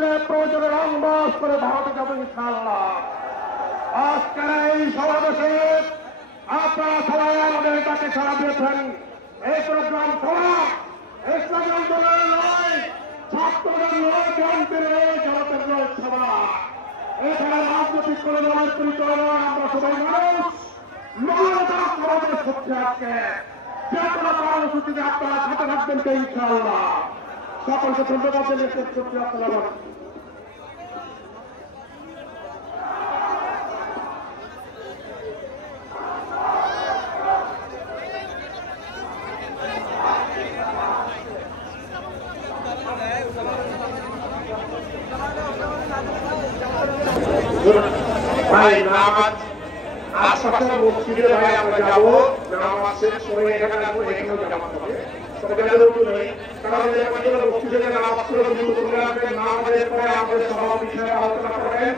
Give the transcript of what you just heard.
মিলে প্রয়োজনে রংবাস করে ভারতে যাবো ইনশাআল্লাহ। আজকের এই সমাবেশে আপনারা সবাই আমাদের তাকে সারা দিয়েছেন। এই প্রোগ্রাম সভা ইসলামী আন্দোলনের নয়, ছাত্রদের নয়, বিএনপির নয়, জনতার নয় সভা। এখানে রাজনৈতিক কোন দলের পরিচয় নয়। আমরা সবাই মানুষ, মানবতা সমাবেশ হচ্ছে আজকে। যে কোনো কর্মসূচিতে আপনারা সাথে থাকবেন তো ইনশাআল্লাহ। সকলকে ধন্যবাদ জানিয়ে শেষ করছি। আসসালামু আলাইকুম। ভাই নামাজ আশপাশের মসজিদে ভাই আমরা যাবো, নামাজ শেষ করে এখানে আসবো, এখানেও জামাত হবে। কারণ মসজিদে নামাজ পড়ে নামাজের পরে আমাদের সভা বিষয়ে আলোচনা করেন।